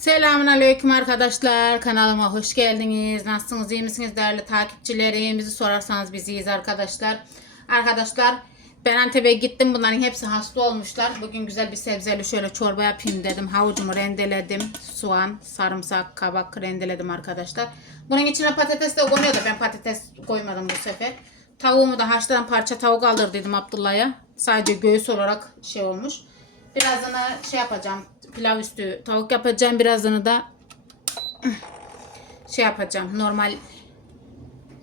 Selamun Aleyküm arkadaşlar. Kanalıma hoş geldiniz. Nasılsınız? iyi misiniz değerli takipçilerim? Bizi sorarsanız biz iyiyiz arkadaşlar. Arkadaşlar ben Antep'e gittim. Bunların hepsi hasta olmuşlar. Bugün güzel bir sebzeli şöyle çorba yapayım dedim. Havucumu rendeledim. Soğan, sarımsak, kabak rendeledim arkadaşlar. Bunun içine patates de konuyordu. Ben patates koymadım bu sefer. Tavuğumu da haşladan parça tavuk aldırdıydım Abdullah'a. Sadece göğüs olarak şey olmuş. Birazdan şey yapacağım. Pilav üstü tavuk yapacağım. Birazdan da şey yapacağım. Normal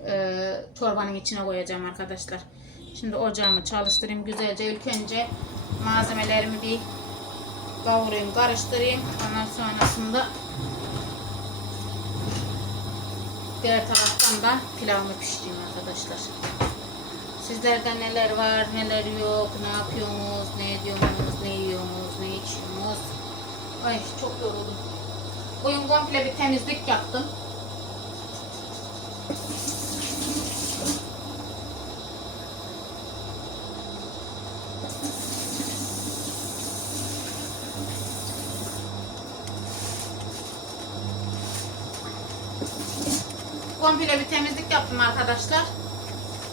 e, çorbanın içine koyacağım arkadaşlar. Şimdi ocağımı çalıştırayım güzelce. İlk önce malzemelerimi bir kavurayım, karıştırayım. Ondan sonrasında diğer taraftan da pilavımı pişireyim arkadaşlar. Sizlerde neler var, neler yok, ne yapıyorsunuz, ne ediyorsunuz, ne yiyorsunuz, ne içiyorsunuz. Ay çok yoruldum. Bugün komple bir temizlik yaptım. Komple bir temizlik yaptım arkadaşlar.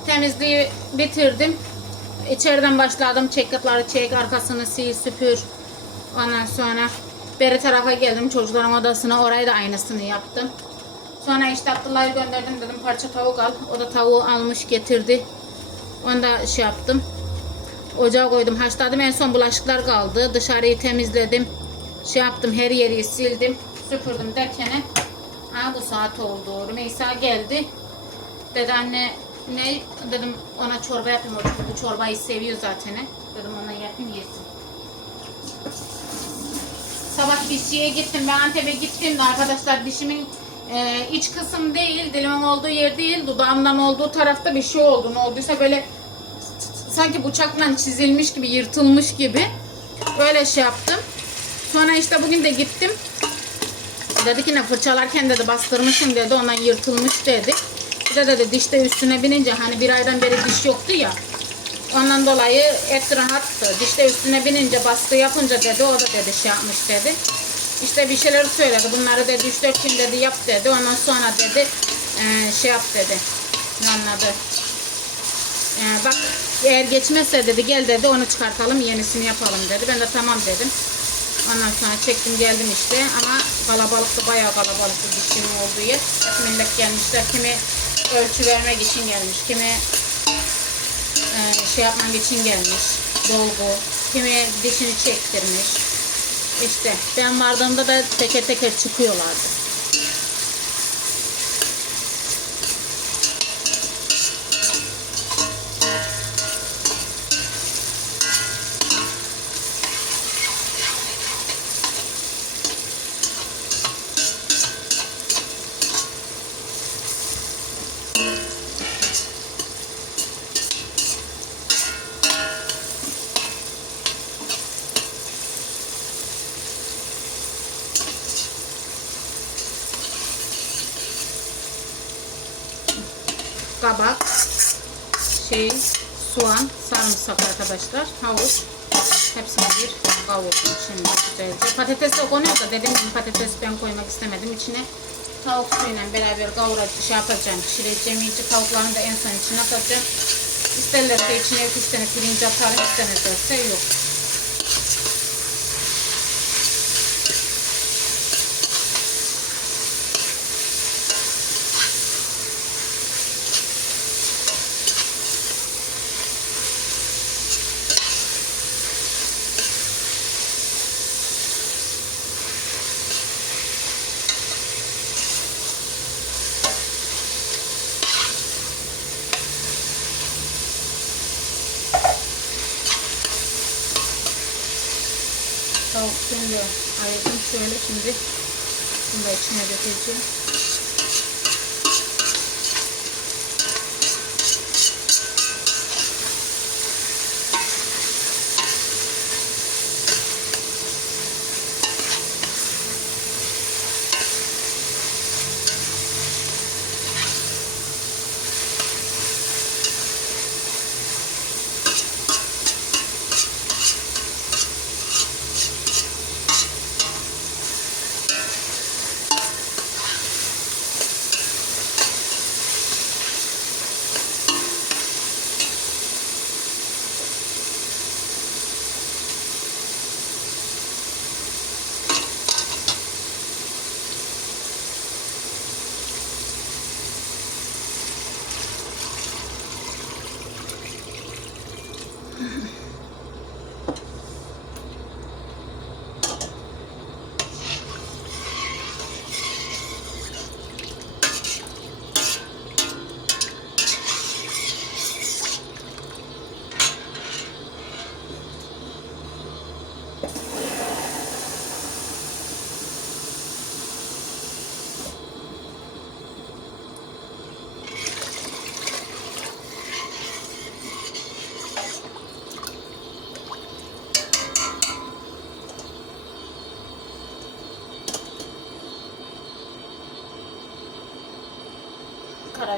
Temizliği bitirdim. İçeriden başladım. Çekikleri çek, arkasını sil, süpür. Ondan sonra beri tarafa geldim çocukların odasına. Orayı da aynısını yaptım. Sonra işte Abdullah'ı gönderdim dedim parça tavuk al. O da tavuğu almış getirdi. Onu da şey yaptım. Ocağa koydum haşladım. En son bulaşıklar kaldı. Dışarıyı temizledim. Şey yaptım her yeri sildim. Süpürdüm derken ha, bu saat oldu. Rümeysa geldi. Dedi anne ne dedim ona çorba yapayım o çünkü bu çorbayı seviyor zaten. Dedim ona yapayım yesin. Sabah dişçiye gittim ben Antep'e gittim arkadaşlar dişimin e, iç kısım değil dilimin olduğu yer değil dudağımdan olduğu tarafta bir şey oldu. Ne olduysa böyle sanki bıçakla çizilmiş gibi yırtılmış gibi öyle şey yaptım. Sonra işte bugün de gittim. Dedi ki ne fırçalarken dedi bastırmışım dedi ondan yırtılmış dedi. Bir de dedi dişte üstüne binince hani bir aydan beri diş yoktu ya. Ondan dolayı et rahattı. Dişte üstüne binince baskı yapınca dedi o da dedi şey yapmış dedi. İşte bir şeyler söyledi. Bunları dedi 3-4 gün dedi yap dedi. Ondan sonra dedi eee, şey yap dedi. Anladı. Ee, bak eğer geçmezse dedi gel dedi onu çıkartalım yenisini yapalım dedi. Ben de tamam dedim. Ondan sonra çektim geldim işte ama kalabalıktı bayağı kalabalıktı dişimin olduğu yer. Hep millet gelmişler. Kimi ölçü vermek için gelmiş. Kimi e, şey yapmak için gelmiş. Dolgu. Kimi dişini çektirmiş. İşte ben vardığımda da teker teker çıkıyorlardı. kabak, şey, soğan, sarımsak arkadaşlar, havuç. Hepsini bir kavurdum şimdi güzelce. Patates de konuyor da dediğim gibi patates ben koymak istemedim. İçine tavuk suyuyla beraber kavuracağım, şey yapacağım, pişireceğim. İyice tavuklarını da en son içine atacağım. İsterlerse içine 2-3 tane pirinç atarım, istemezlerse yok. Da ayırdım şöyle şimdi bunu da içine dökeceğim.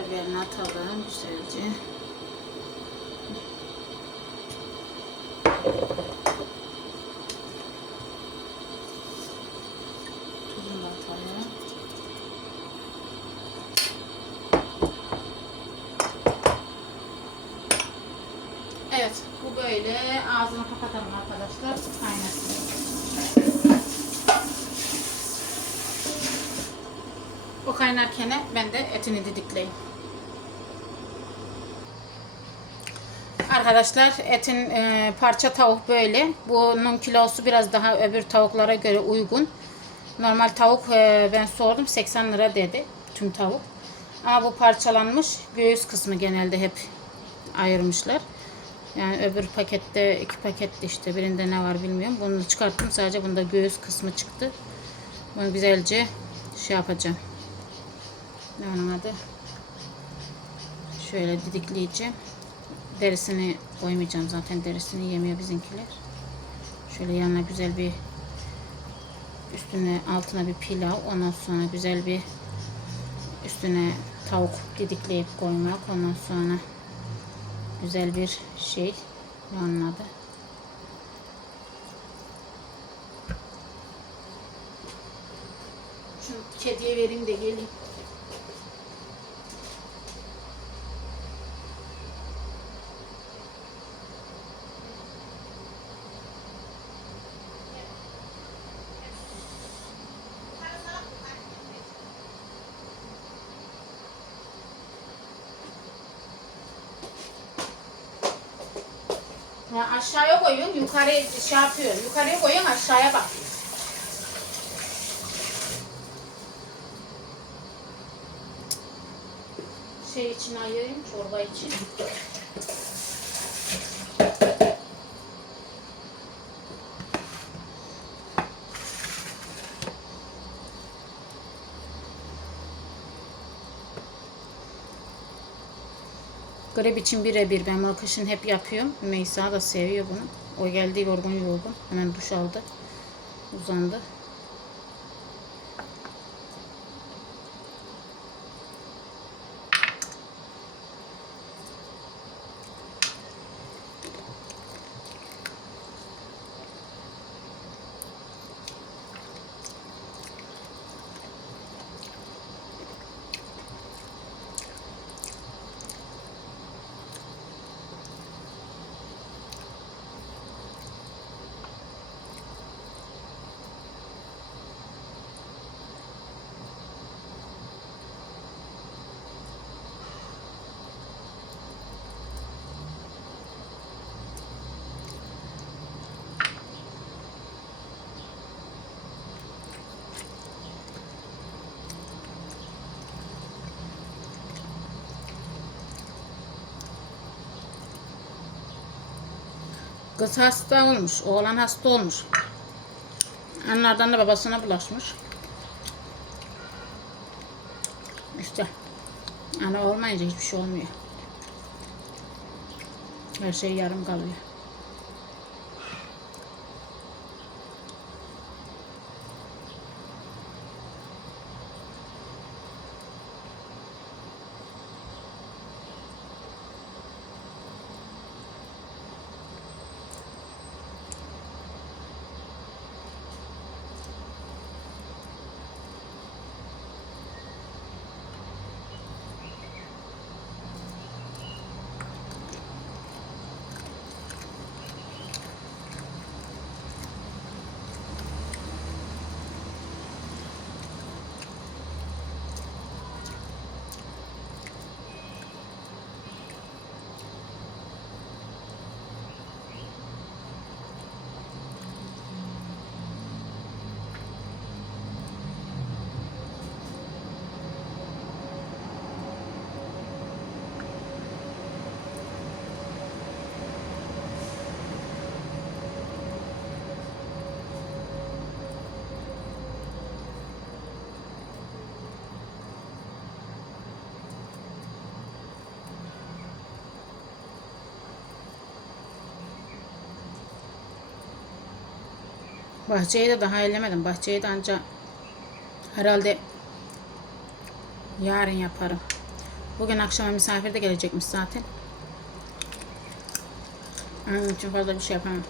Karabiberini atalım güzelce. Tuzunu atalım. Evet, bu böyle. Ağzını kapatalım arkadaşlar. Kaynasın. O kaynarken ben de etini didikleyeyim. Arkadaşlar etin e, parça tavuk böyle. Bunun kilosu biraz daha öbür tavuklara göre uygun. Normal tavuk e, ben sordum 80 lira dedi tüm tavuk. Ama bu parçalanmış. Göğüs kısmı genelde hep ayırmışlar. Yani öbür pakette iki pakette işte birinde ne var bilmiyorum. Bunu çıkarttım sadece bunda göğüs kısmı çıktı. Bunu güzelce şey yapacağım. Ne onun adı? Şöyle didikleyeceğim. Derisini koymayacağım zaten derisini yemiyor bizimkiler. Şöyle yanına güzel bir üstüne altına bir pilav ondan sonra güzel bir üstüne tavuk didikleyip koymak ondan sonra güzel bir şey ne onun adı şunu kediye vereyim de geleyim Ya aşağıya koyuyorsun, yukarı şey yapıyor. Yukarıya koyuyorsun, aşağıya bak. Şey için ayırayım, çorba için. Grip için birebir ben bunu kışın hep yapıyorum. Meysa da seviyor bunu. O geldi yorgun yorgun. Hemen duş aldı. Uzandı. Kız hasta olmuş. Oğlan hasta olmuş. Anlardan da babasına bulaşmış. İşte. Ana olmayınca hiçbir şey olmuyor. Her şey yarım kalıyor. Bahçeyi de daha ellemedim. Bahçeyi de ancak herhalde yarın yaparım. Bugün akşama misafir de gelecekmiş zaten. Onun için fazla bir şey yapamam.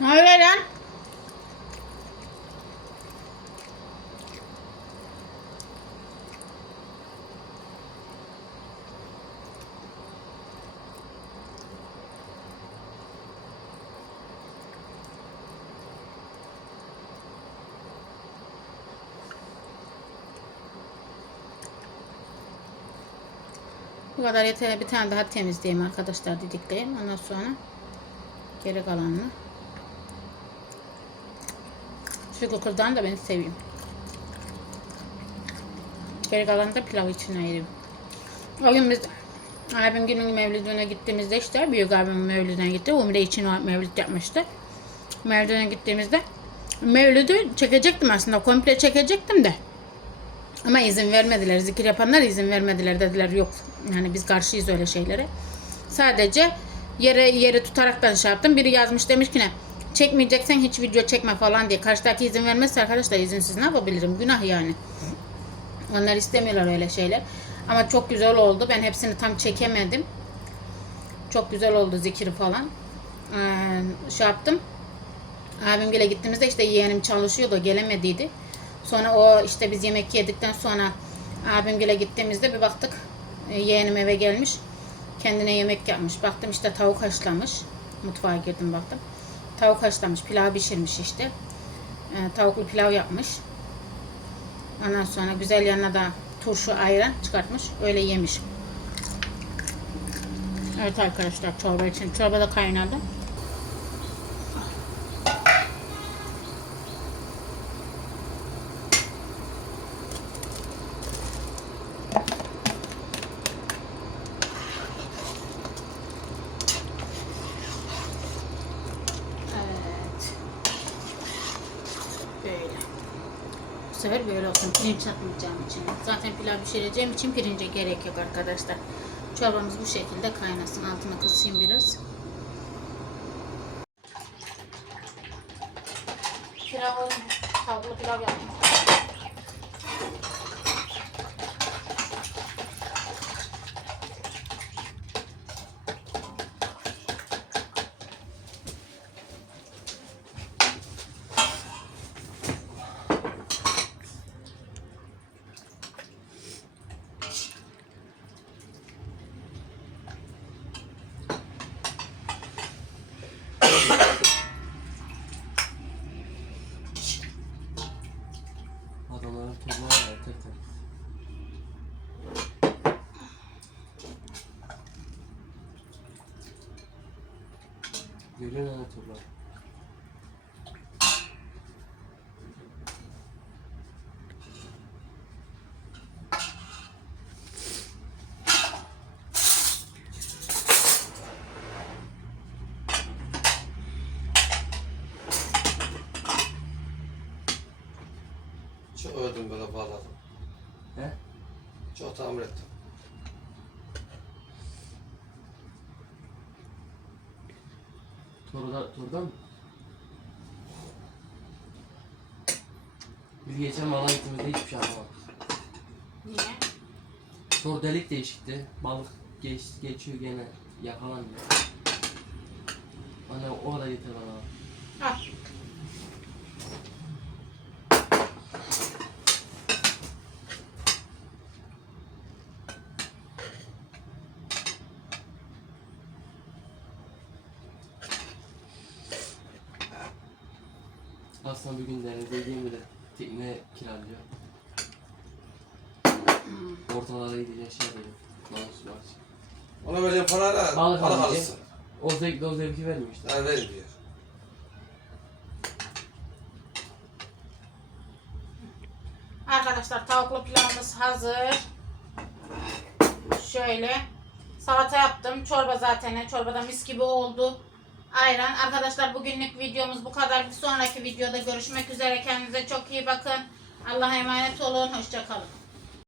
Ne lan? Bu kadar yeter. Bir tane daha temizleyeyim arkadaşlar didikleyeyim. Ondan sonra geri kalanını. Şu kıkırdan da ben seveyim. Geri kalanı da pilav için ayırayım. O gün biz abim günün mevlidine gittiğimizde işte büyük abimin mevlidine gitti. Umre için mevlid yapmıştı. Mevlidine gittiğimizde mevlidi çekecektim aslında. Komple çekecektim de. Ama izin vermediler. Zikir yapanlar izin vermediler. Dediler yok. Yani biz karşıyız öyle şeylere. Sadece yere yere tutaraktan şey yaptım. Biri yazmış demiş ki ne? Çekmeyeceksen hiç video çekme falan diye. Karşıdaki izin vermezse arkadaşlar izinsiz ne yapabilirim? Günah yani. Onlar istemiyorlar öyle şeyler. Ama çok güzel oldu. Ben hepsini tam çekemedim. Çok güzel oldu zikri falan. Ee, şey yaptım. Abimgile gittiğimizde işte yeğenim çalışıyordu. Gelemediydi. Sonra o işte biz yemek yedikten sonra abimgile gittiğimizde bir baktık e, yeğenim eve gelmiş. Kendine yemek yapmış. Baktım işte tavuk haşlamış. Mutfağa girdim baktım. Tavuk haşlamış. Pilav pişirmiş işte. E, tavuklu pilav yapmış. Ondan sonra güzel yanına da turşu ayran çıkartmış. Öyle yemiş. Evet arkadaşlar çorba için. Çorba da kaynadı. Evet. Böyle. Bu sefer böyle olsun. Pirinç atmayacağım için. Zaten pilav pişireceğim için pirince gerek yok arkadaşlar. Çorbamız bu şekilde kaynasın. Altına kısayım biraz. Pilav tavuklu pilav yaptım. Tamir ettim. Turda, turda mı? Biz geçen mala gittiğimizde hiçbir şey anlamadık. Niye? Tur delik değişikti. Balık geç, geçiyor gene yakalanmıyor. Anne o da getir bana. Al. Bir gün denize gideyim de tekne kiralıyor. Ortalara gideceğiz şey yapıyor. Namus var. Ona vereceğim parayla Balık balık alacak. alırsın. O zevkle o zevki vermiyor işte. Yani vermiyor. Arkadaşlar tavuklu pilavımız hazır. Şöyle. Salata yaptım. Çorba zaten. Çorba da mis gibi oldu. Ayran. Arkadaşlar bugünlük videomuz bu kadar. Bir sonraki videoda görüşmek üzere. Kendinize çok iyi bakın. Allah'a emanet olun. Hoşçakalın.